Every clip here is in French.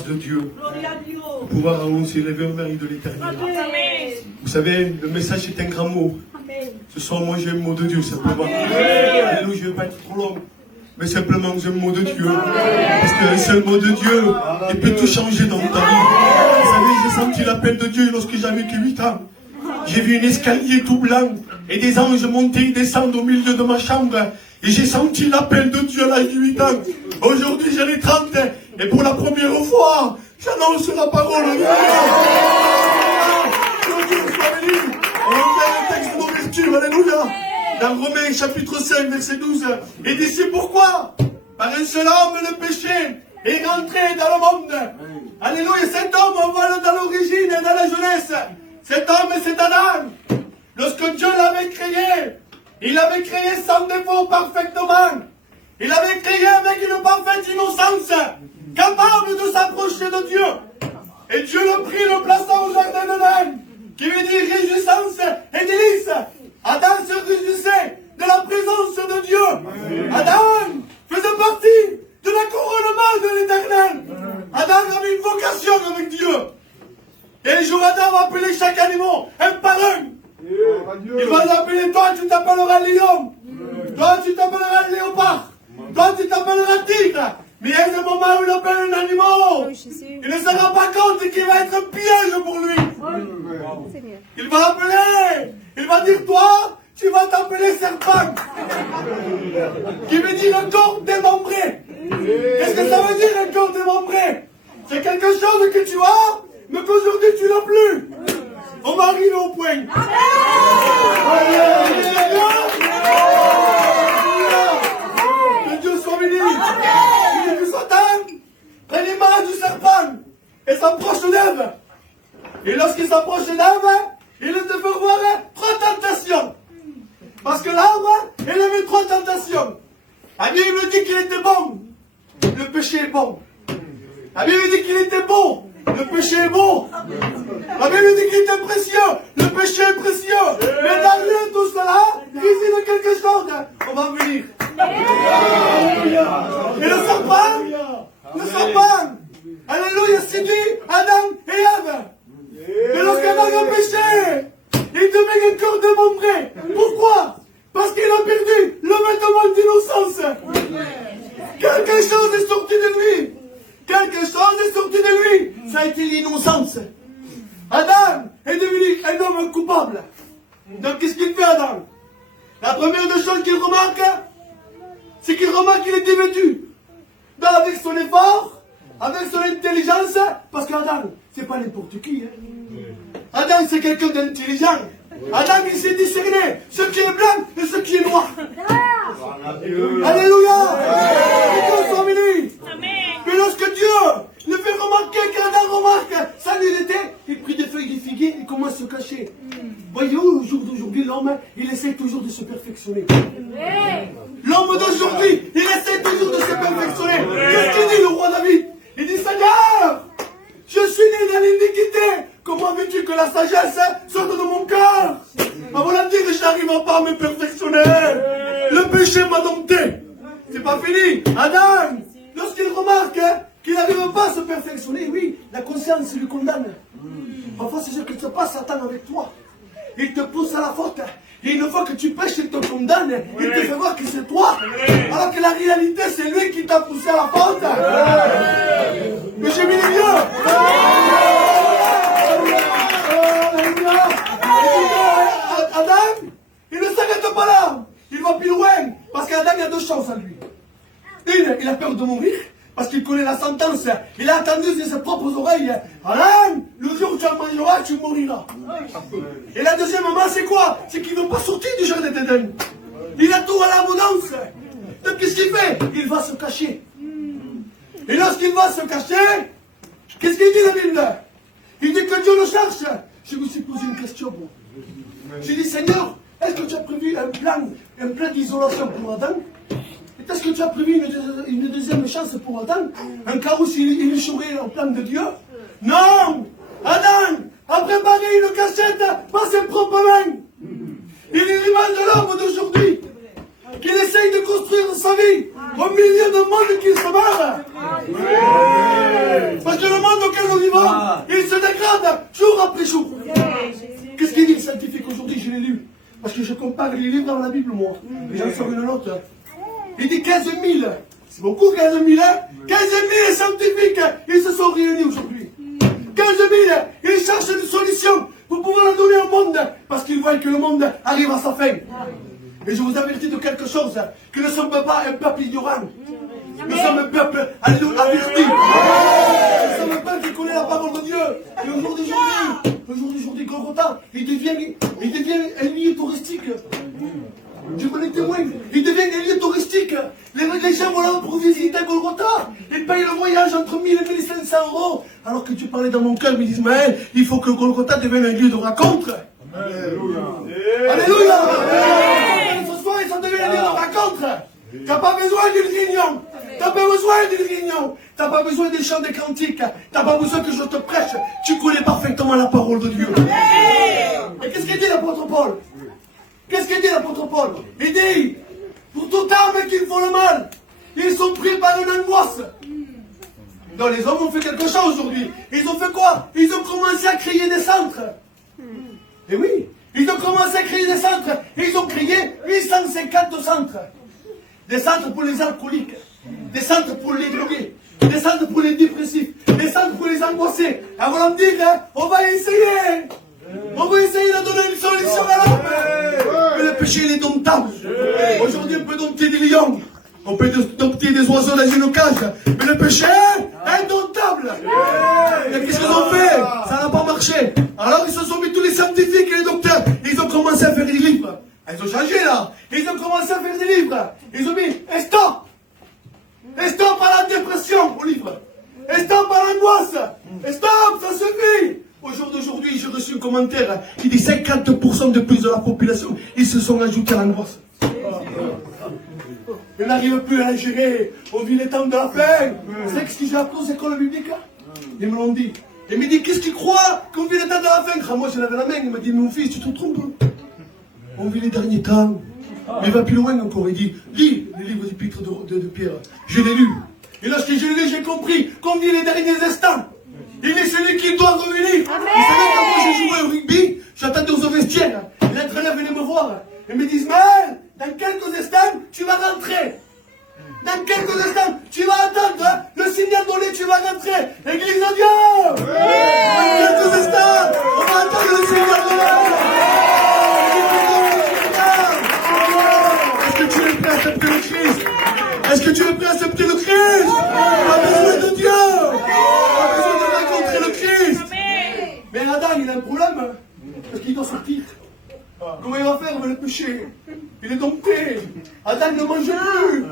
grâce de Dieu pour pouvoir annoncer les merveilles de l'éternel. Vous savez, le message est un grand mot. Ce soir, moi j'ai un mot de Dieu simplement. Alléluia, je ne vais pas être trop long. Mais simplement j'ai un mot de Dieu. Parce qu'un seul mot de Dieu, il peut tout changer dans ta vie. Vous savez, j'ai senti l'appel de Dieu lorsque j'avais que 8 ans. J'ai vu un escalier tout blanc et des anges monter et descendre au milieu de ma chambre. Et j'ai senti l'appel de Dieu à l'âge de 8 ans. Aujourd'hui, j'en ai 30 et pour la première fois, j'annonce la parole de Dieu. On va faire le texte d'ouverture, alléluia. Dans Romains chapitre 5, verset 12. Et dit c'est pourquoi, par un seul homme, le péché est rentré dans le monde. Alléluia, cet homme, on voit dans l'origine et dans la jeunesse. Cet homme, c'est Adam. Lorsque Dieu l'avait créé, il l'avait créé sans défaut parfaitement. Il l'avait créé avec une parfaite innocence, capable de s'approcher de Dieu. Et Dieu le prit, le plaça au jardin d'Éden, qui veut dire réjouissance et délice. Adam se réjouissait de la présence de Dieu. Adam faisait partie de la couronnement de l'Éternel. Adam avait une vocation avec Dieu. Et un jour, Adam va appeler chaque animal un par un. Il va l'appeler, toi tu t'appelleras lion, toi tu t'appelleras léopard, toi tu t'appelleras tigre. Mais il y a un moment où il appelle un animal, il ne se rend pas compte qu'il va être un piège pour lui. Il va appeler, il va dire toi, tu vas t'appeler serpent, qui veut dire un corps démembré. Qu'est-ce que ça veut dire un corps démembré? C'est quelque chose que tu as, mais qu'aujourd'hui tu n'as plus. On va arriver au point. Que Dieu soit béni. Il dit que Satan prend l'image du serpent et s'approche d'Ève. Et lorsqu'il s'approche d'Ève, il te fait voir 3 tentations. Parce que l'arbre, il avait 3 tentations. La Bible dit qu'il était bon. Le péché est bon. La Bible dit qu'il était beau. Le péché est beau. La Bible dit qu'il était précieux. Le péché est précieux. Mais derrière tout cela, réside quelque chose. On va venir. Et le serpent, alléluia, séduit Adam et Ève. Et lorsqu'Adam a péché, il devient un corps démembré. Pourquoi? Parce qu'il a perdu le vêtement d'innocence. Quelque chose est sorti de lui. Quelque chose est sorti de lui. Ça a été l'innocence. Adam est devenu un homme coupable. Donc qu'est-ce qu'il fait, Adam? La première des choses qu'il remarque, c'est qu'il remarque qu'il est dévêtu. Donc avec son effort, avec son intelligence, parce qu'Adam, c'est pas n'importe qui. Adam, c'est quelqu'un d'intelligent. Adam, il s'est discerné ce qui est blanc et ce qui est noir. Alléluia. Et Dieu soit béni. Mais lorsque Dieu le fait remarquer qu'Adam remarque sa nudité, il prit des feuilles de figuier et commence à se cacher. Voyez-vous, au jour d'aujourd'hui, l'homme, il essaie toujours de se perfectionner. L'homme d'aujourd'hui, il essaie toujours de se perfectionner. Qu'est-ce qu'il dit le roi David? Il dit, Seigneur, je suis né dans l'iniquité. Comment veux-tu que la sagesse sorte de mon cœur? Avant de dire que je n'arrive pas à me perfectionner. Le péché m'a dompté. C'est pas fini. Adam, lorsqu'il remarque qu'il n'arrive pas à se perfectionner, oui, la conscience lui condamne. Parfois, c'est ce que se passe, Satan, avec toi. Il te pousse à la faute. Et une fois que tu pêches, il te condamne. Il te fait voir que c'est toi. Alors que la réalité, c'est lui qui t'a poussé à la faute. Mais j'ai mis les yeux. Adam, il ne s'arrête pas là. Il va plus loin. Parce qu'Adam, il y a 2 chances à lui. Une, il a peur de mourir. Parce qu'il connaît la sentence. Il a attendu de ses propres oreilles. Adam, le jour où tu en mangeras, tu mouriras. Et la deuxième maman, c'est quoi? C'est qu'il ne veut pas sortir du jardin d'Éden. Il a tout à l'abondance. Donc qu'est-ce qu'il fait? Il va se cacher. Et lorsqu'il va se cacher, qu'est-ce qu'il dit la Bible? Il dit que Dieu le cherche. Je me suis posé une question. J'ai dit, Seigneur, est-ce que tu as prévu un plan d'isolation pour Adam? Est-ce que tu as prévu une deuxième chance pour Adam? Un cas où il échouerait au plan de Dieu? Non! Adam a préparé une cachette par ses propres mains. Il est l'image de l'homme d'aujourd'hui, qu'il essaye de construire sa vie au milieu d'un monde qui se meurt. Parce que le Il se dégrade jour après jour. Qu'est-ce qu'il dit le scientifique aujourd'hui? Je l'ai lu. Parce que je compare les livres dans la Bible, moi. Et j'en sors une note. Il dit 15 000. C'est beaucoup, 15 000, hein? 15 000 scientifiques, ils se sont réunis aujourd'hui. 15 000, ils cherchent une solution pour pouvoir la donner au monde. Parce qu'ils voient que le monde arrive à sa fin. Et je vous avertis de quelque chose, que nous ne sommes pas un peuple ignorant. Nous sommes un peuple averti. Nous sommes un peuple qui connaît la parole de Dieu. Et au jour d'aujourd'hui, Golgotha, il devient un lieu touristique. Je connais témoin, il devient un lieu touristique. Les gens vont là pour visiter Golgotha. Ils payent le voyage entre 1000 et 1500 euros. Alors que tu parlais dans mon cœur, ils me disent, Ismaël, il faut que Golgotha devienne un lieu de rencontre. Alléluia. Alléluia. Ce soir, ça devient un lieu de rencontre. Tu n'as pas besoin d'une réunion. Tu n'as pas besoin d'une réunion. Tu n'as pas besoin des chants des cantiques. Tu n'as pas besoin que je te prêche. Tu connais parfaitement la parole de Dieu. Et qu'est-ce qu'il dit l'apôtre Paul? Qu'est-ce qu'il dit l'apôtre Paul? Il dit, pour toute âme qui font le mal, ils sont pris par une angoisse. Non, les hommes ont fait quelque chose aujourd'hui. Ils ont fait quoi? Ils ont commencé à créer des centres. Et oui, ils ont commencé à créer des centres. Ils ont créé 850 centres. Des centres pour les alcooliques, des centres pour les drogués, des centres pour les dépressifs, des centres pour les angoissés. Alors on va me dire, hein, on va essayer. On va essayer de donner une solution à l'homme. Mais le péché, il est domptable. Aujourd'hui, on peut dompter des lions. On peut dompter des oiseaux dans une cage. Mais le péché est indomptable. Et qu'est-ce qu'ils ont fait? Ça n'a pas marché. Alors, ils se sont mis tous les scientifiques et les docteurs. Ils ont commencé à faire des livres. Ils ont changé là. Ils ont commencé à faire des livres. Ils ont mis stop. Stop à la dépression au livre. Stop à l'angoisse. Stop, ça suffit. Au jour d'aujourd'hui, j'ai reçu un commentaire qui dit 50% de plus de la population, ils se sont ajoutés à l'angoisse. Ils n'arrivent plus à la gérer. On vit les temps de la fin. C'est ce que j'ai appris aux écoles bibliques. Ils me l'ont dit. Ils me disent, qu'est-ce qu'ils croient qu'on vit les temps de la fin? Ah, moi, je levais la main. Il m'a dit, mon fils, tu te trompes. On vit les derniers temps. Mais il va plus loin encore. Il dit, lis les livres d'Épître de Pierre. Je l'ai lu. Et lorsque je l'ai lu, j'ai compris qu'on vit les derniers instants. Il est celui qui doit revenir. Vous savez, quand moi j'ai joué au rugby, j'attendais aux vestiaires. L'entraîneur venait me voir. Il me dit, Ismaël, dans quelques instants, tu vas rentrer. Dans quelques instants, tu vas attendre le signal donné, tu vas rentrer. Église de Dieu. Dans quelques instants, on va attendre le signal donné. Est-ce que tu es prêt à accepter le Christ? Est-ce que tu es prêt à accepter le Christ? Pas besoin de Dieu. Pas besoin de rencontrer le Christ. Mais Adam, il a un problème. Parce qu'il doit sortir. Comment il va faire avec le péché? Il est dompté. Adam ne mange plus.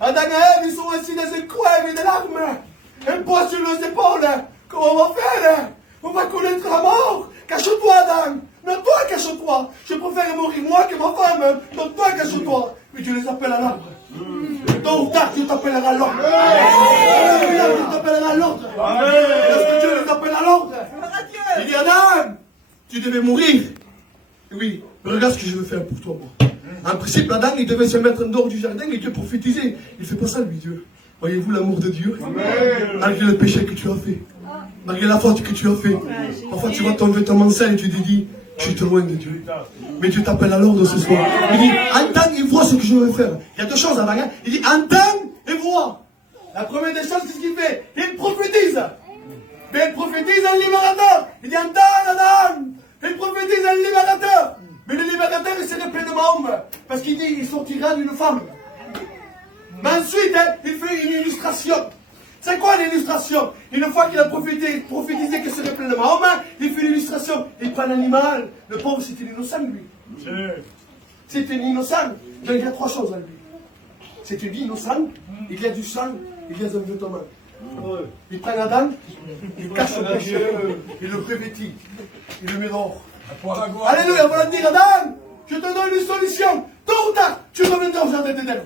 Adam et Ève, ils sont assis dans un coin avec des larmes. Un poids sur les épaules. Comment on va faire? On va connaître la mort. Cache-toi, Adam. Non, toi, cache-toi. Je préfère mourir moi que ma femme. Donc toi, cache-toi. Mais tu les appelles à l'ordre. Tôt ou tard, tu t'appelleras à l'ordre. Tu t'appelleras à l'ordre. Lorsque Dieu les appelle à l'ordre, il dit, Adam, tu devais mourir. Oui, mais regarde ce que je veux faire pour toi, moi. En principe, Adam, il devait se mettre en dehors du jardin et Dieu prophétiser. Il ne fait pas ça, lui, Dieu. Voyez-vous l'amour de Dieu? Malgré le péché que tu as fait, malgré la faute que tu as fait. Parfois, tu vas tomber ton enseigne et tu te dis, je suis trop loin de Dieu. Mais Dieu t'appelle à l'ordre ce soir. Il dit, entends et vois ce que je veux faire. Il y a deux choses avant. Hein? Il dit, entends et vois. La première des choses, c'est ce qu'il fait. Il prophétise. Mais il prophétise un libérateur. Il dit, entends, Adam. Il prophétise un libérateur. Mais le libérateur, il serait pleinement homme. Parce qu'il dit, il sortira d'une femme. Mais ensuite, hein, il fait une illustration. C'est quoi l'illustration? Une fois qu'il a prophétisé que serait pleinement homme, il fait l'illustration. Il prend l'animal. Le pauvre, c'était l'innocent, lui. C'était l'innocent. Donc il y a trois choses en lui. C'est une vie innocente, il y a du sang, il y a un vêtement. Il prend Adam, il cache son péché, il le revêtit, il le met dehors. Alléluia, voilà dire Adam, je te donne une solution. Tôt ou tard, tu reviendras au jardin d'Éden.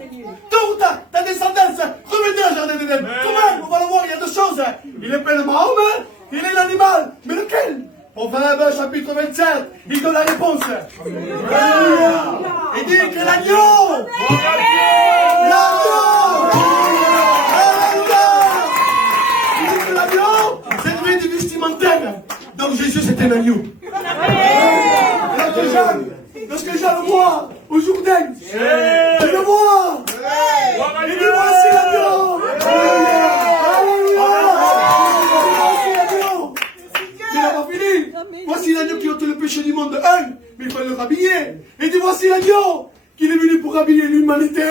Tôt ou tard, ta descendance reviendra au jardin d'Éden. Comment? On va le voir, il y a deux choses. Il est pleinement homme, il est l'animal. Mais lequel? Proverbe chapitre 27, il donne la réponse. Alléluia. Il dit que l'agneau. L'agneau. Alléluia. Il dit que l'agneau, c'est le vêtement vestimentaire. Donc Jésus, c'est un agneau. Lorsque Jean le voit au Jourdain, il le voit. Il dit, voici l'agneau. Il n'a pas fini. Voici l'agneau qui ôte le péché du monde. Mais il faut le rhabiller. Il dit, voici l'agneau qui est venu pour rhabiller l'humanité.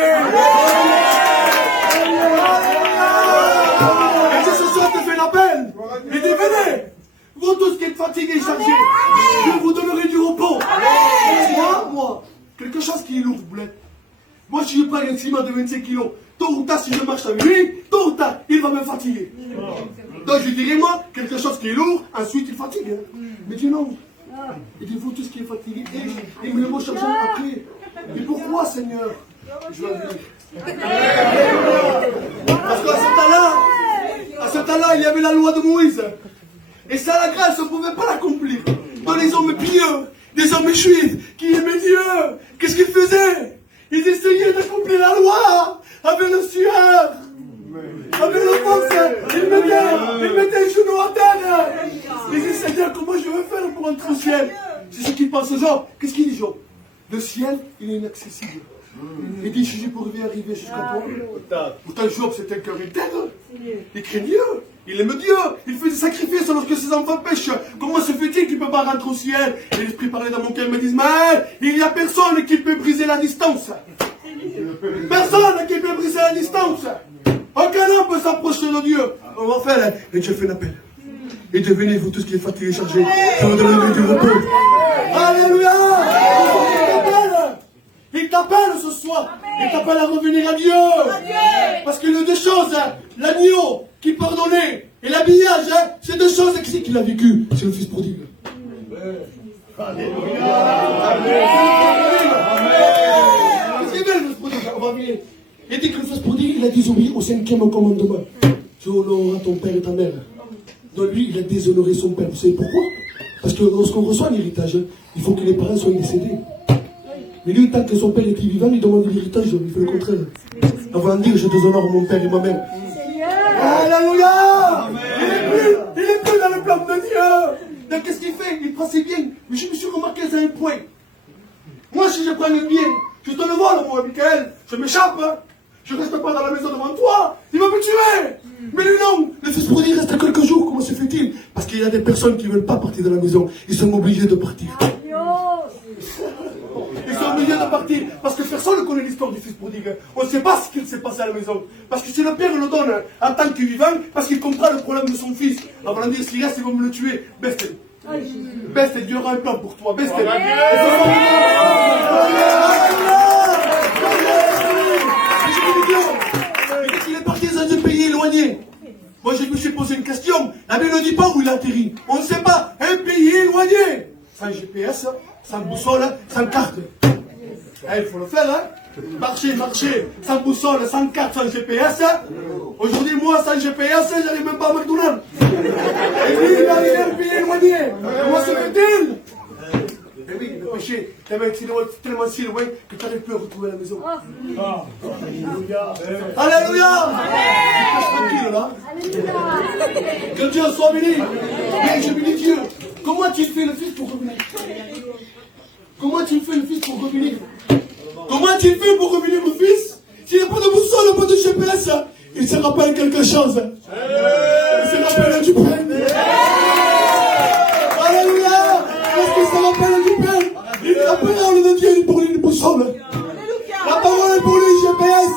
Et ce soir, te fait l'appel. Il dit, venez. Vous tous qui êtes fatigués et chargés, je vous donnerai du repos. Moi, quelque chose qui est lourd, Boulet. Moi, si je prends un ciment de 25 kilos, tôt ou tard, si je marche avec lui, tôt ou tard, il va me fatiguer. Donc, je dirais, moi, quelque chose qui est lourd, ensuite, il fatigue. Mais Dieu, non. Il dit, vous tous qui êtes fatigués, et me le recharger après. Mais pourquoi, Seigneur? Je vais venir. Parce qu'à ce temps-là, il y avait la loi de Moïse. Et ça, la grâce, on ne pouvait pas l'accomplir. Dans les hommes pieux, des hommes juifs qui aimaient Dieu, qu'est-ce qu'ils faisaient? Ils essayaient d'accomplir la loi avec le sueur, avec le force. Ils mettaient les genoux à terre. Ils disaient, Seigneur, comment je vais faire pour entrer au ciel? C'est ce qu'ils pensent, Job. Qu'est-ce qu'il dit, Job? Le ciel, il est inaccessible. Il dit, si je pourrais arriver jusqu'à toi. Pourtant, Job, c'était un cœur intègre. Il craint Dieu. Il aime Dieu. Il fait des sacrifices lorsque ses enfants pêchent. Comment se fait-il qu'il ne peut pas rentrer au ciel? Et l'Esprit parlait dans mon cœur et me dit, Ismaël, il n'y a personne qui peut briser la distance. Personne qui peut briser la distance. Aucun homme peut s'approcher de Dieu. On va faire, et Dieu fait un appel. Et devenez, vous tous qui êtes fatigués et chargés, je vous donnerai du repos. Alléluia. Il t'appelle ce soir. Il t'appelle à revenir à Dieu. Parce qu'il y a deux choses. L'agneau qui pardonnait et l'habillage, c'est deux choses qu'il a vécues. C'est le fils prodigue. Alléluia. Qu'est-ce qu'il fait le fils prodigue? On va venir. Il dit que le fils prodigue, il a désobéi au 5e commandement. Tu honoreras ton père et ta mère. Donc lui, il a déshonoré son père. Vous savez pourquoi? Parce que lorsqu'on reçoit un héritage, il faut que les parents soient décédés. Mais lui, tant que son père était vivant, il demandait l'héritage, il fait le contraire. Avant de dire, je déshonore mon père et ma mère. Alléluia. Il est plus dans le plan de Dieu. Donc qu'est-ce qu'il fait? Il prend ses biens. Mais je me suis remarqué à un point. Moi, si je prends le bien, je te le vole, moi, Michael. Je m'échappe. Je ne reste pas dans la maison devant toi. Il va me tuer. Mais lui, non. Le fils prodigue reste quelques jours. Comment se fait-il? Parce qu'il y a des personnes qui ne veulent pas partir de la maison. Ils sont obligés de partir. Ils sont obligés de partir. Parce que personne ne connaît l'histoire du fils prodigue. On ne sait pas ce qu'il s'est passé à la maison. Parce que si le père le donne en tant que vivant, parce qu'il comprend le problème de son fils, avant de dire s'il reste, ils vont me le tuer. Beste. Beste, Dieu aura un plan pour toi. Beste. Il est parti dans un pays éloigné. Moi, je me suis posé une question. La Bible ne dit pas où il a atterri. On ne sait pas. Un pays éloigné. Sans GPS, sans boussole, sans carte. Il faut le faire, hein. Marcher, sans boussole, sans carte, sans GPS. Aujourd'hui, moi, sans GPS, j'arrive même pas à McDonald's. Et lui, il est arrivé à un pays éloigné. Comment se fait-il? Eh oui, le péché, tellement si loin que tu n'arrives plus à retrouver la maison. Alléluia. Tranquille, là. Que Dieu soit béni. Mais je me dis, Dieu, comment tu fais le fils pour revenir? Comment tu fais le fils pour revenir? Comment tu fais pour revenir, mon fils? S'il n'y a pas de boussole, pas de GPS, il se rappelle quelque chose. Il se rappelle du Père. Alléluia. Parce qu'il se rappelle du Père. Il dit la parole de Dieu est pour lui une boussole. La parole est pour lui GPS.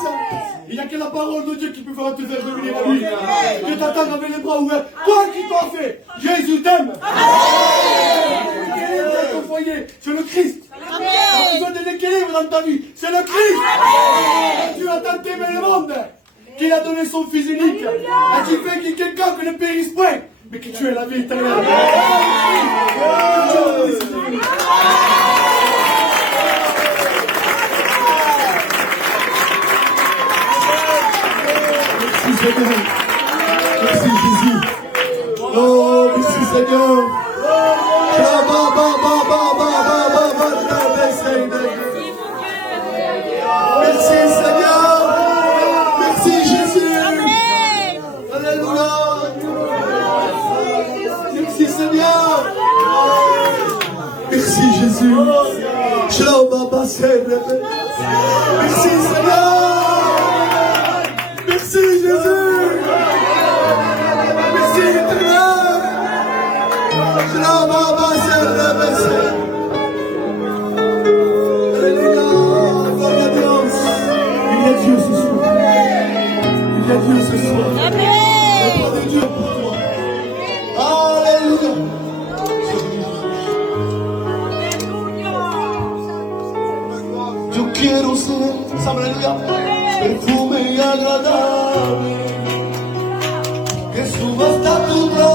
Il n'y a que la parole de Dieu qui peut te faire revenir à lui. Dieu t'attend avec les bras ouverts. Quoi qu'il t'en fait, Jésus t'aime. Ton foyer, c'est le Christ. Tu as besoin de l'équilibre dans ta vie. C'est le Christ. Dieu a tant aimé le monde qu'il a donné son fils unique. Et tu fais que quelqu'un que ne périsse point, mais que tu es la vie éternelle. Merci Seigneur. Merci Jésus. Oh, merci Seigneur. Merci Seigneur. Merci Jésus. Alléluia. Merci Jésus. Shalom, Baba, Seigneur. Merci Seigneur. Merci Jésus. Merci Éternel. Shalom, Baba, Seigneur. Alléluia. Gloire à Dieu. Il y a Dieu ce soir. Il y a Dieu ce soir. Il y a de Dieu pour toi. Alléluia. Yo quiero ser, aleluya, perfume y agradable, que suba hasta tu trono.